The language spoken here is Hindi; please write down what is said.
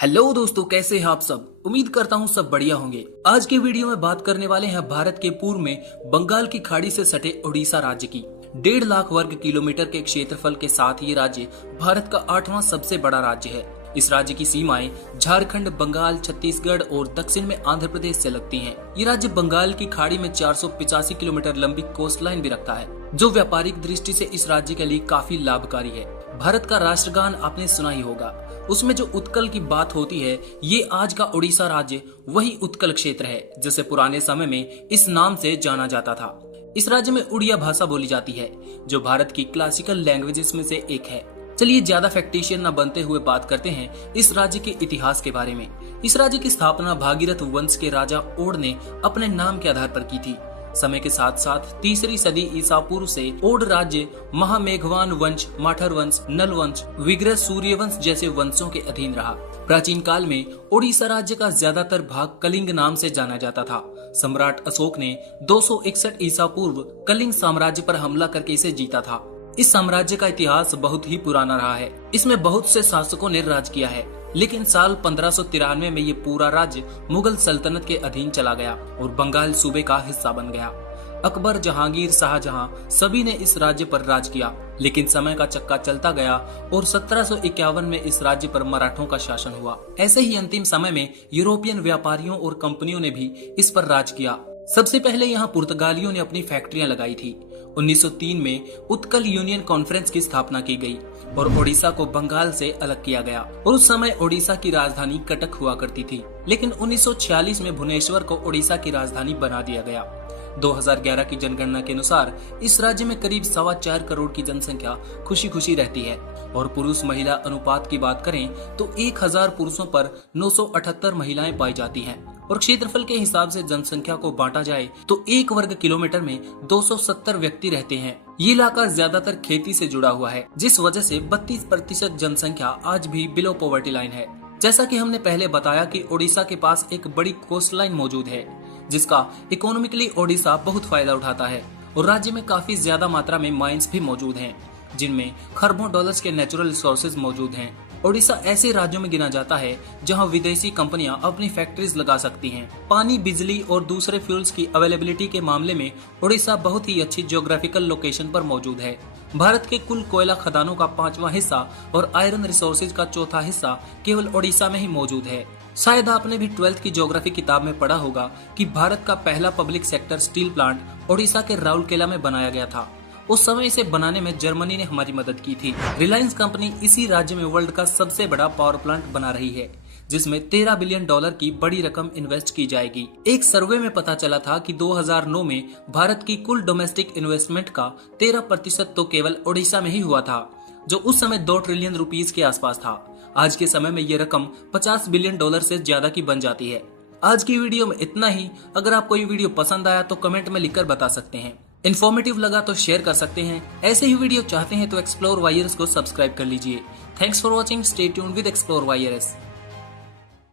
हेलो दोस्तों, कैसे हैं आप सब। उम्मीद करता हूँ सब बढ़िया होंगे। आज के वीडियो में बात करने वाले हैं भारत के पूर्व में बंगाल की खाड़ी से सटे उड़ीसा राज्य की। 1.5 लाख वर्ग किलोमीटर के क्षेत्रफल के साथ ये राज्य भारत का 8वां सबसे बड़ा राज्य है। इस राज्य की सीमाएं झारखंड, बंगाल, छत्तीसगढ़ और दक्षिण में आंध्र प्रदेश से लगती हैं। ये राज्य बंगाल की खाड़ी में 485 किलोमीटर लंबी कोस्ट लाइन भी रखता है, जो व्यापारिक दृष्टि से इस राज्य के लिए काफी लाभकारी है। भारत का राष्ट्रगान आपने सुना ही होगा, उसमें जो उत्कल की बात होती है, ये आज का उड़ीसा राज्य वही उत्कल क्षेत्र है जिसे पुराने समय में इस नाम से जाना जाता था। इस राज्य में उड़िया भाषा बोली जाती है, जो भारत की क्लासिकल लैंग्वेजेस में से एक है। चलिए ज्यादा फैक्टिशियन न बनते हुए बात करते हैं इस राज्य के इतिहास के बारे में। इस राज्य की स्थापना भागीरथ वंश के राजा ओड ने अपने नाम के आधार पर की थी। समय के साथ साथ 3री सदी ईसा पूर्व से ओड राज्य महामेघवान वंश, माठर वंश, नल वंश, विग्रह सूर्य वंश जैसे वंशों के अधीन रहा। प्राचीन काल में ओडिशा राज्य का ज्यादातर भाग कलिंग नाम से जाना जाता था। सम्राट अशोक ने 261 ईसा पूर्व कलिंग साम्राज्य पर हमला करके इसे जीता था। इस साम्राज्य का इतिहास बहुत ही पुराना रहा है। इसमें बहुत से शासकों ने राज किया है, लेकिन साल 1593 में ये पूरा राज्य मुगल सल्तनत के अधीन चला गया और बंगाल सूबे का हिस्सा बन गया। अकबर, जहांगीर, शाहजहां सभी ने इस राज्य पर राज किया, लेकिन समय का चक्का चलता गया और 1751 में इस राज्य पर मराठों का शासन हुआ। ऐसे ही अंतिम समय में यूरोपियन व्यापारियों और कंपनियों ने भी इस पर राज किया। सबसे पहले यहाँ पुर्तगालियों ने अपनी फैक्ट्रियां लगाई थी। 1903 में उत्कल यूनियन कॉन्फ्रेंस की स्थापना की गई और ओडिशा को बंगाल से अलग किया गया और उस समय ओडिशा की राजधानी कटक हुआ करती थी, लेकिन 1946 में भुवनेश्वर को ओडिशा की राजधानी बना दिया गया। 2011 की जनगणना के अनुसार इस राज्य में करीब 4.25 करोड़ की जनसंख्या खुशी खुशी रहती है और पुरुष महिला अनुपात की बात करें तो 1000 पुरुषों पर 978 महिलाएं पाई जाती हैं और क्षेत्रफल के हिसाब से जनसंख्या को बांटा जाए तो 1 वर्ग किलोमीटर में 270 व्यक्ति रहते हैं। ये इलाका ज्यादातर खेती से जुड़ा हुआ है, जिस वजह से 32% जनसंख्या आज भी बिलो पॉवर्टी लाइन है। जैसा कि हमने पहले बताया कि ओडिशा के पास एक बड़ी कोस्ट लाइन मौजूद है, जिसका इकोनॉमिकली ओडिशा बहुत फायदा उठाता है और राज्य में काफी ज्यादा मात्रा में माइंस भी मौजूद हैं, जिनमें खरबों डॉलर्स के नेचुरल रिसोर्सेज मौजूद हैं। ओडिशा ऐसे राज्यों में गिना जाता है जहां विदेशी कंपनियां अपनी फैक्ट्रीज लगा सकती हैं। पानी, बिजली और दूसरे फ्यूल्स की अवेलेबिलिटी के मामले में ओडिशा बहुत ही अच्छी ज्योग्राफिकल लोकेशन पर मौजूद है। भारत के कुल कोयला खदानों का 5वां हिस्सा और आयरन रिसोर्सेज का 4था हिस्सा केवल ओडिशा में ही मौजूद है। शायद आपने भी 12th की ज्योग्राफी किताब में पढ़ा होगा कि भारत का पहला public sector steel plant Odisha के राउरकेला में बनाया गया था। उस समय इसे बनाने में जर्मनी ने हमारी मदद की थी। रिलायंस कंपनी इसी राज्य में वर्ल्ड का सबसे बड़ा पावर प्लांट बना रही है, जिसमें $13 बिलियन की बड़ी रकम इन्वेस्ट की जाएगी। एक सर्वे में पता चला था कि 2009 में भारत की कुल डोमेस्टिक इन्वेस्टमेंट का 13% तो केवल ओडिशा में ही हुआ था, जो उस समय 2 ट्रिलियन रुपीस के आसपास था। आज के समय में ये रकम $50 बिलियन से ज्यादा की बन जाती है। आज की वीडियो में इतना ही। अगर आपको ये वीडियो पसंद आया तो कमेंट में लिखकर बता सकते हैं। इन्फॉर्मेटिव लगा तो शेयर कर सकते हैं। ऐसे ही वीडियो चाहते हैं तो एक्सप्लोर वायरस को सब्सक्राइब कर लीजिए। Thanks for watching. Stay tuned with explore virus.